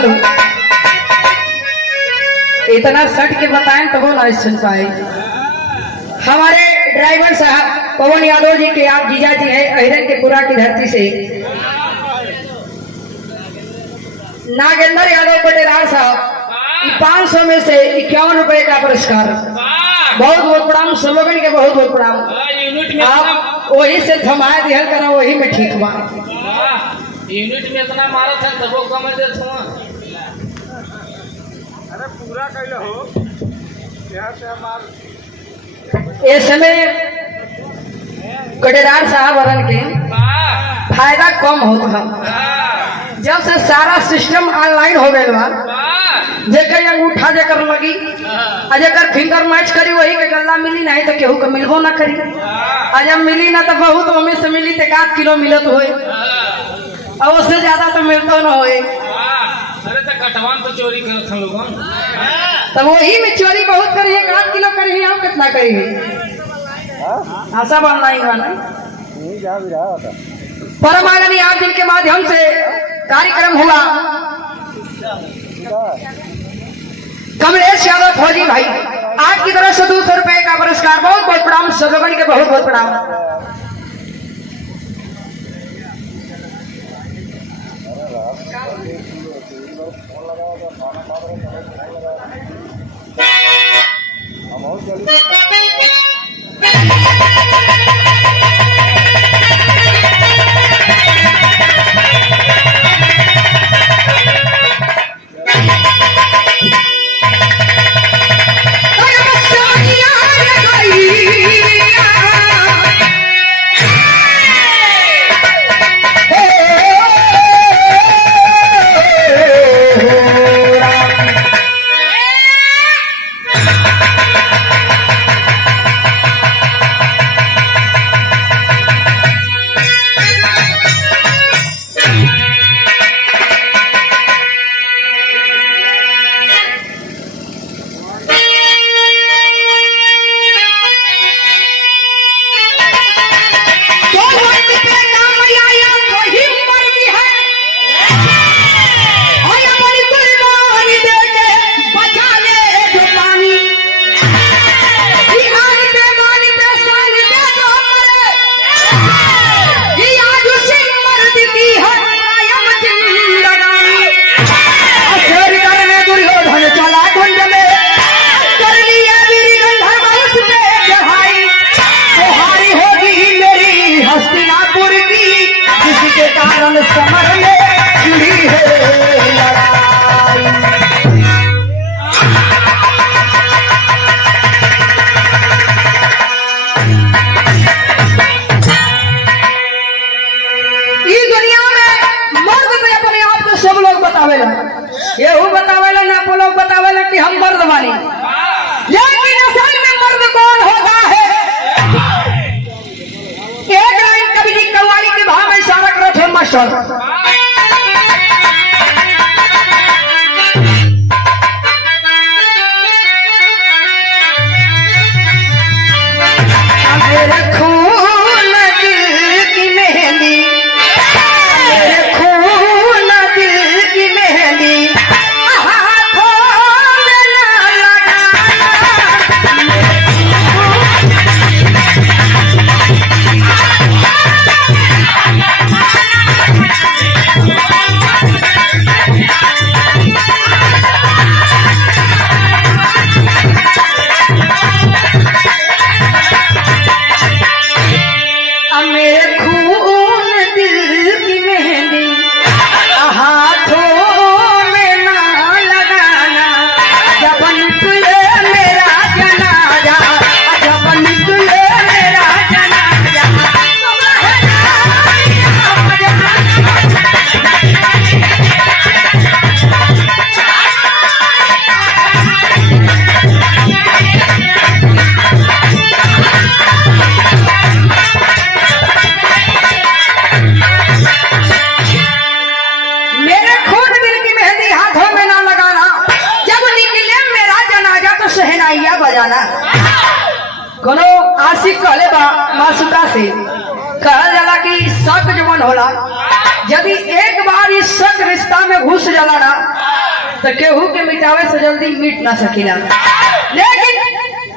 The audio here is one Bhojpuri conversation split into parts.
हेलो इतना सट के बताएं तो वो ना सुन पाए। हमारे ड्राइवर साहब पवन यादव जी के आप जीजा जी है अहिरन के पुरा की धरती से। नागेंद्र यादव बटेरार साहब 500 में से 51 रुपए का पुरस्कार। बहुत बहुत प्रणाम सलोगन के बहुत बहुत प्रणाम। आप वही से थमाए दिहल करा वही में ठीक बा। यूनिट में इतना मारा था तब वो कम दे था। अरे पूरा कैले हो यहाँ से हमार इस समय गडेरार साहब वरन के फायदा कम होता है। जब से सारा सिस्टम ऑनलाइन हो गया बा जेकर अंगूठा जेकर लगी जेकर फिंगर मैच करी वही के गल्ला मिली नहीं तो केहू के मिलबो ना करी। जब मिली ना तो बहुत हमें से मिली तो 1 किलो मिलत होए और उससे ज्यादा तो मिलता ना होए। अरे तो कटवान तो चोरी करत हम लोग तब वही में चोरी बहुत करी है। 1 किलो करी है हम कितना करी है सब ऑनलाइन वाला परमागनी आज दिन के माध्यम से कार्यक्रम हुआ। कमलेश यादव फौजी भाई आपकी तरफ से 200 रुपए का पुरस्कार। बहुत बहुत प्रणाम सलोगन के बहुत बहुत प्रणाम। ये बतावेला ना लोग बतावेला कि हम मर्द वाली लेकिन असल में मर्द कौन होता है। एक लाइन कवि जी कव्वाली के भाव में इशारा करो थे मास्टर। कोनो आशिक कहले बा मासूका से कहल जाला कि शक जवन होला यदि एक बार इस शक रिश्ता में घुस जाला ना तो केहू के मिटावे से जल्दी मिट ना सकीला। लेकिन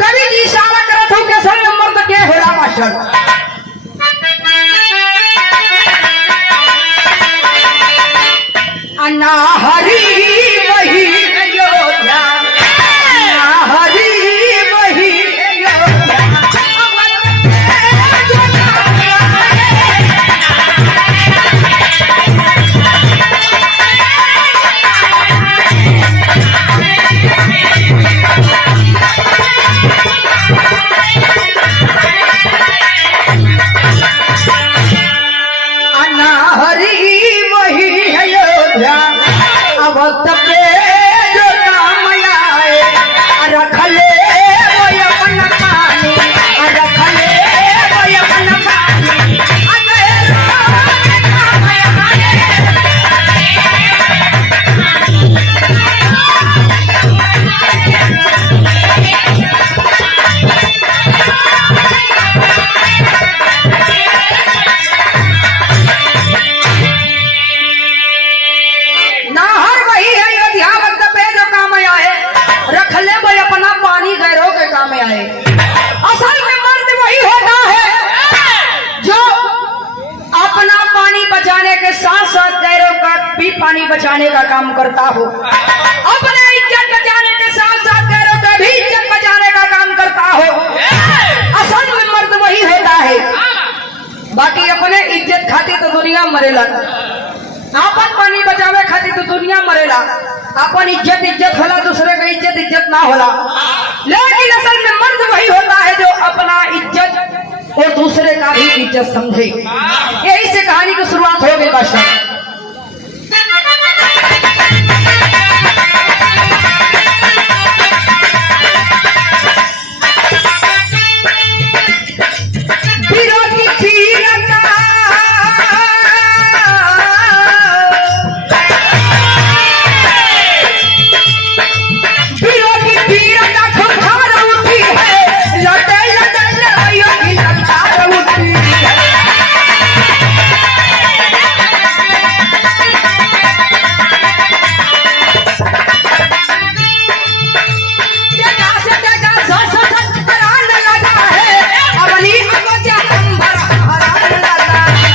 कभी जी इशारा करत हूँ के सर नंबर तक के होला मास्टर। अन्ना हरी वही अयोध्या, अन्ना हरी वही अयोध्या। अन्ना हरी वही अयोध्या, अब तबे जो काम आए रख ले वो अपन पानी, रख ले वो अपन पानी। नाहर वही है अयोध्या, वक्त पे जो काम आए रख ले वो अपना पानी गैरों के काम आए। असल में मर्द वही होता है जो अपना पानी बचाने के साथ साथ गैरों का भी पानी बचाने का काम करता हो, अपने इज्जत बचाने के साथ साथ गैरों का भी इज्जत बचाने का काम करता हो। असल में मर्द वही होता है। बाकी अपने इज्जत खाती तो दुनिया मरेला, अपन पानी बचावे खातिर तो दुनिया मरेला। अपन इज्जत इज्जत होला, दूसरे का इज्जत इज्जत ना होला। लेकिन असल में मर्द वही होता है जो अपना इज्जत और दूसरे का भी इज्जत समझे। यही से कहानी की शुरुआत हो गई बादशाह। विरोधी पीरता विरोधी पीरता खुखार उठी है, लटे लटे लड़ाइयों की ललकार उठी है। जगह से जगह सच सच कराने लगा है, अपनी अगोचा अंबर हराने लगा है।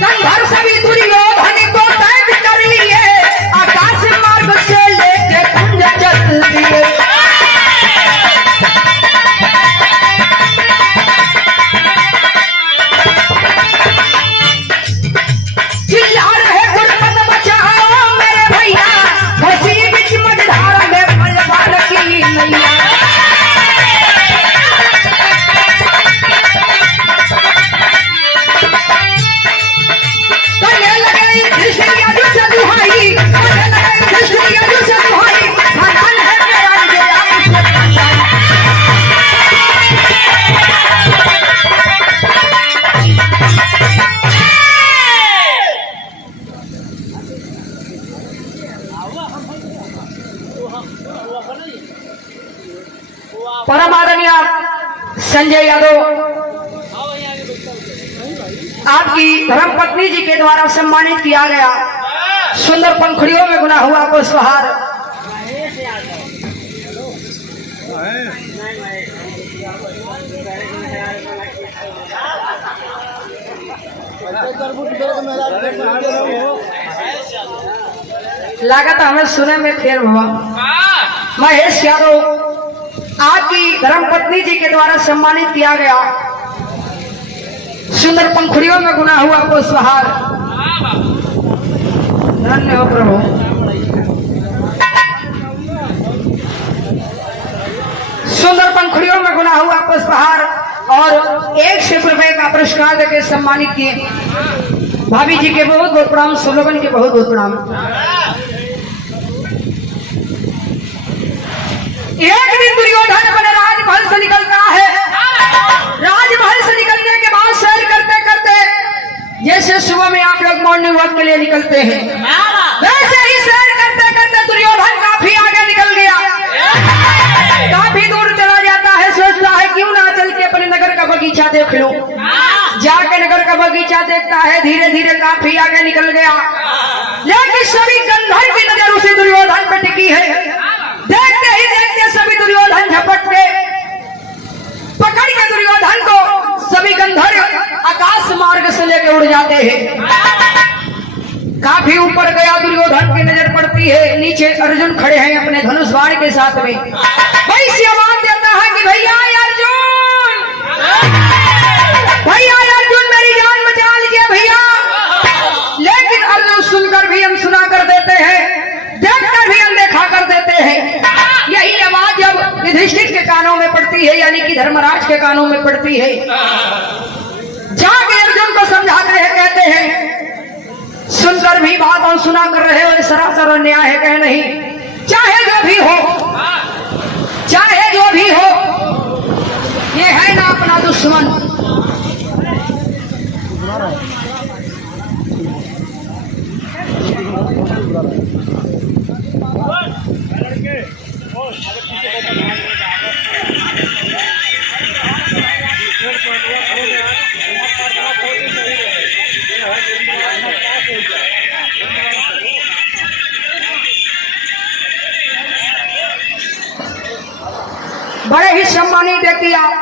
गंधर्व सभी दुर्योधन को कैद कर लिए, आकाश मार्ग से लेके कुंज चल दिए। चिल्ला रहे गुरपत बचाओ मेरे भैया, फंसी बीच मझधार में पलवार की नैया। करने लगे कृष्ण यादव से दुहाई, करने लगे कृष्ण यादव से दुहाई, खानदान है मेरा जो आप उससे खानदान। परम आदरणीय संजय यादव, आपकी धर्मपत्नी जी के द्वारा सम्मानित किया गया। सुंदर पंखुड़ियों में गुना हुआ पुष्पहार। लागत हमें सुने में फेर हुआ। महेश यादव, आपकी धर्मपत्नी जी के द्वारा सम्मानित किया गया। सुंदर पंखुड़ियों में गुना हुआ पुष्पहार। धन्य हो प्रभु। सुंदर पंखुड़ियों में गुना हुआ पुष्पहार और 100 रुपए का पुरस्कार देकर सम्मानित किए। भाभी जी के बहुत बहुत प्रणाम, सब लोगों के बहुत बहुत प्रणाम। एक दिन दुर्योधन अपने राजमहल से निकलता है। राजमहल से निकलने के बाद सैर करते करते, जैसे सुबह में आप लोग मॉर्निंग वॉक के लिए निकलते हैं, वैसे ही सैर करते करते दुर्योधन काफी आगे निकल गया। नीचा देखता है, धीरे धीरे काफी आगे निकल गया, लेकिन सभी गंधर्व की नजर उसी दुर्योधन पर टिकी है। देखते ही देखते सभी दुर्योधन झपट के पकड़ के दुर्योधन को सभी गंधर्व आकाश मार्ग से लेकर उड़ जाते हैं। काफी ऊपर गया, दुर्योधन की नजर पड़ती है, नीचे अर्जुन खड़े हैं अपने धनुष बाण के साथ में। वही से आवाज देता है कि भैया अर्जुन, भैया अर्जुन मेरी जान बचा लीजिए भैया। लेकिन अर्जुन सुनकर भी अनसुना कर देते हैं, देखकर भी अनदेखा कर देते हैं। यही आवाज जब युधिष्ठिर के कानों में पड़ती है, यानी कि धर्मराज के कानों में पड़ती है, जाके अर्जुन को समझाते हैं, कहते हैं सुनकर भी बात और सुना कर रहे हो, सरासर अन्याय है। कहे नहीं, चाहे जो भी हो, चाहे जो भी हो, ये है ना अपना दुश्मन। बड़े ही सम्मानित व्यक्ति आप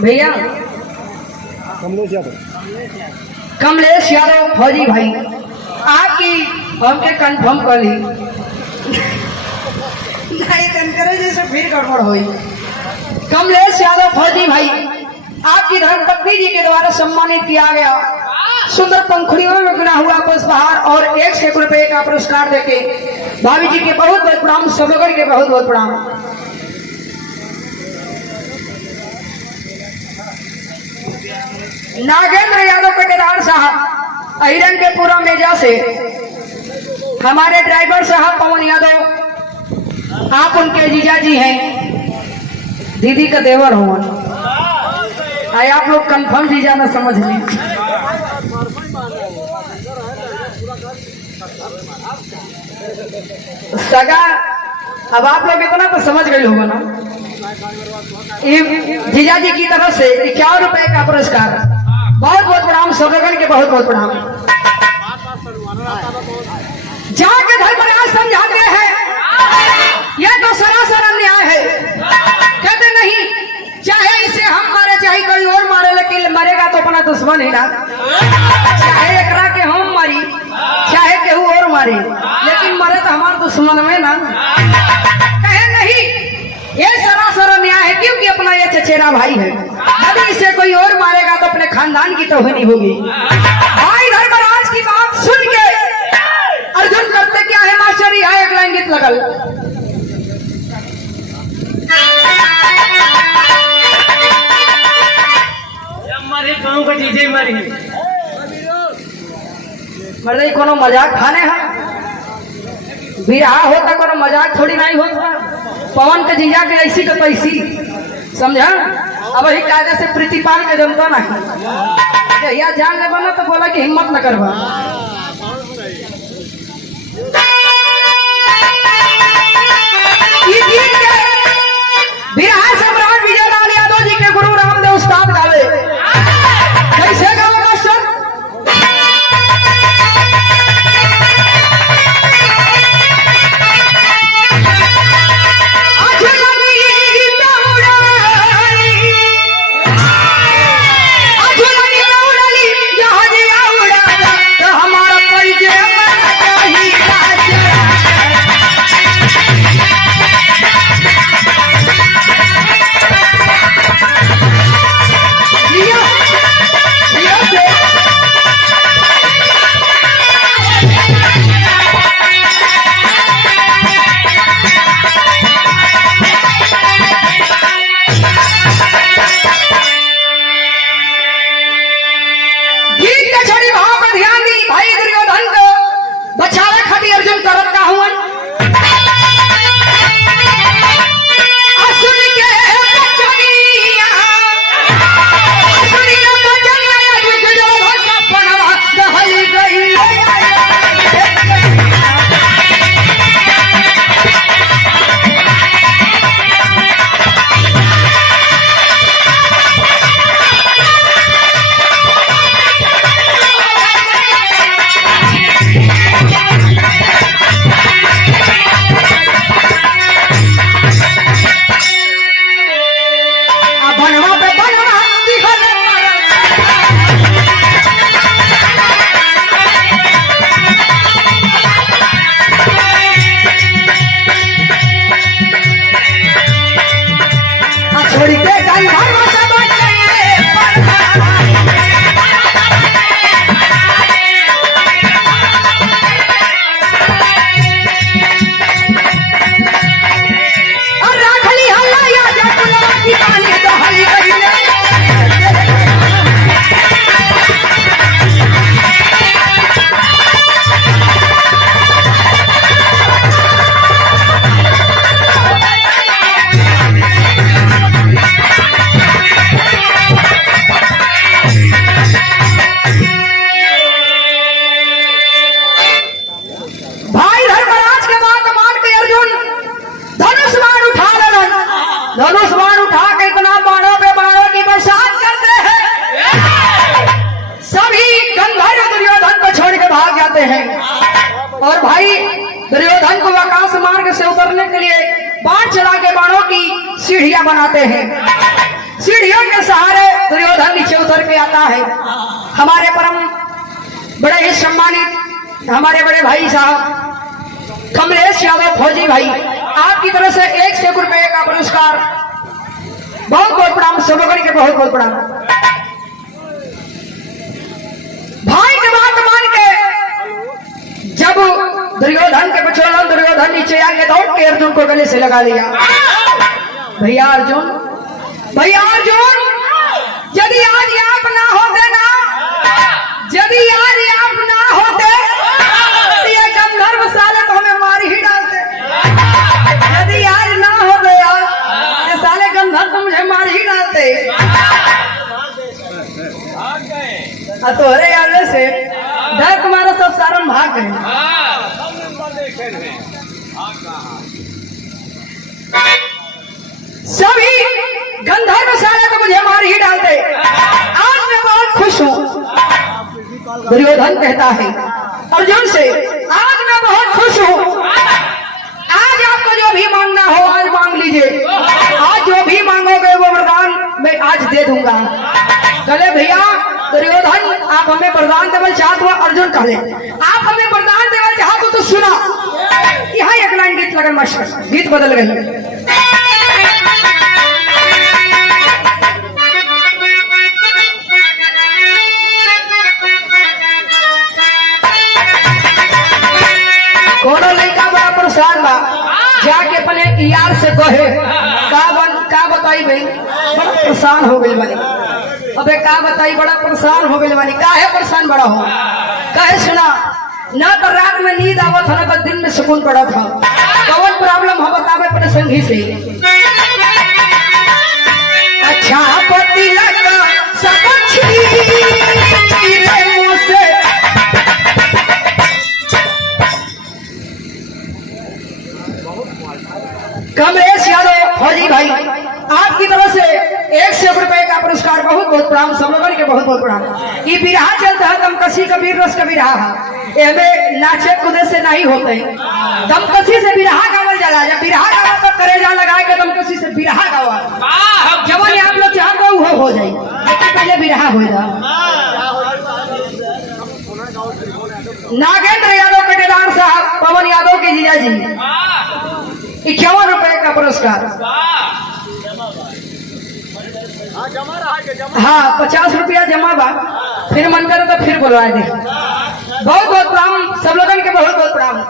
भैया कमलेश यादव फौजी भाई, आपकी हमके कंफर्म कर ली नहीं करे जैसे फिर गड़बड़ हुई। कमलेश यादव फौजी भाई, आपकी धर्मपत्नी जी के द्वारा सम्मानित किया गया, सुंदर पंखुड़ियों में गिना हुआ पुष्पहार और 1 रुपए का पुरस्कार देके भाभी जी के बहुत बहुत प्रणाम, सब लोगों के बहुत बहुत प्रणाम। नागेंद्र यादव पटेदार साहब अहिरन के पूरा मेजा से, हमारे ड्राइवर साहब पवन यादव, आप उनके जीजा जी हैं, दीदी का देवर हो, आए आप लोग कंफर्म जीजा ना समझ लीजिए। सगा, अब आप लोग इतना तो समझ गए होगा ना। जीजा जी की तरफ से 51 रुपए का पुरस्कार, बहुत बहुत प्रणाम, सबगण के बहुत बहुत प्रणाम। जाके धर्मराज समझाते हैं यह तो सरासर अन्याय है। कहते नहीं, चाहे इसे हम मारे चाहे कोई और मारे, लेकिन मरेगा तो अपना दुश्मन ही ना। चाहे एकरा के हम मारी चाहे केहू और मारे, लेकिन मरे तो हमारे दुश्मन में ना। कहे नहीं, ये सरासर अन्याय है, क्योंकि अपना ये चचेरा भाई है। यदि इसे कोई और मारेगा तो अपने खानदान की तौहीनी होगी। भाई धर्मराज की बात सुन के अर्जुन करते क्या है मास्टर, यहाँ एक लाइन गीत लगल। कहूँ का चीजें मरी मर्द कोनो मजाक खाने है, बिरहा होता कोनो मजाक थोड़ी नहीं होता। पवन के जीजा के ऐसी तो तैसी, समझा। अब वही कायदे से प्रीतिपाल के जनता नहीं, यह जान ले बना तो बोला कि हिम्मत न करवा। बिरहा सम्राट विजयलाल यादव जी के गुरु रामदेव उस्ताद गावे, कैसे गावे मास्टर। हम धनुष बाण उठा के इतना बाणों पे बाणों की बरसात करते हैं। सभी गंधर्व दुर्योधन को छोड़ के भाग जाते हैं और भाई दुर्योधन को आकाश मार्ग से उतरने के लिए बाण चला के बाणों की सीढ़ियां बनाते हैं। सीढ़ियों के सहारे दुर्योधन नीचे उतर के आता है। हमारे परम बड़े ही सम्मानित हमारे बड़े भाई साहब कमलेश यादव फौजी भाई, आपकी तरफ से 1 रुपए का पुरस्कार। बहुत बहुत प्रणाम, सबोगण के बहुत बहुत प्रणाम। भाई की बात मान के जब दुर्योधन के बचोलन दुर्योधन नीचे आके दौड़ के अर्जुन को गले से लगा लिया। भैया अर्जुन, भैया अर्जुन, यदि आज आप ना होते ना, यदि आज आप ना होते तो ये गंधर्व साले तो हमें मार ही डालते। यदि आज ना होते यार, ये साले गंधर्व तो मुझे मार ही डालते। तो अरे यार से डर तुम्हारा सब सारन भाग गए। सभी गंधर्व साले तो मुझे मार ही डालते। आज मैं बहुत खुश हूँ। दुर्योधन कहता है अर्जुन से, आज मैं बहुत खुश हूँ। आज आपको जो भी मांगना हो आज मांग लीजिए। आज जो भी मांगोगे वो वरदान मैं आज दे दूंगा। चले भैया दुर्योधन, आप हमें वरदान देवल चाहत हो। अर्जुन कहले आप हमें वरदान देवल चाहत हो तो सुना। यहाँ एक लाइन गीत लगन मास्टर, गीत बदल गई। कोनो लड़का बड़ा परेशान बा, जाके अपने यार से कहे का बताई भाई बड़ा परेशान हो गई बानी। अबे का बताई बड़ा परेशान हो गई बानी। काहे परेशान बड़ा हो? कहे सुना, ना तो रात में नींद आवत था, ना तो दिन में सुकून पड़ा था। कौन प्रॉब्लम हो बतावे अपने संगी से। अच्छा पति लगा सब मुँह से कमलेश यादव फौजी भाई, आपकी तरफ से 1 रुपए का पुरस्कार। बहुत बहुत प्रणाम, समगण के बहुत बहुत प्रणाम। ये बिरहा चलता है दमकसी कबीर रस का बिरहा है। एमे नाचे कूदे से नहीं होते, दमकसी से बिरहा गावल जाला। जब बिरहा गावा तो करेजा लगा के दमकसी से बिरहा गावा। जवन आप लोग चाहते हो हो जाए, लेकिन पहले बिरहा हो जाए। नागेंद्र यादव कटेदार साहब, पवन यादव के जीजा जी, 51 रुपए का पुरस्कार। हाँ 50 रुपया जमा बा, फिर मन करे तो फिर बुलवा दे। बहुत बहुत प्रणाम, सब लोगन के बहुत बहुत प्रणाम।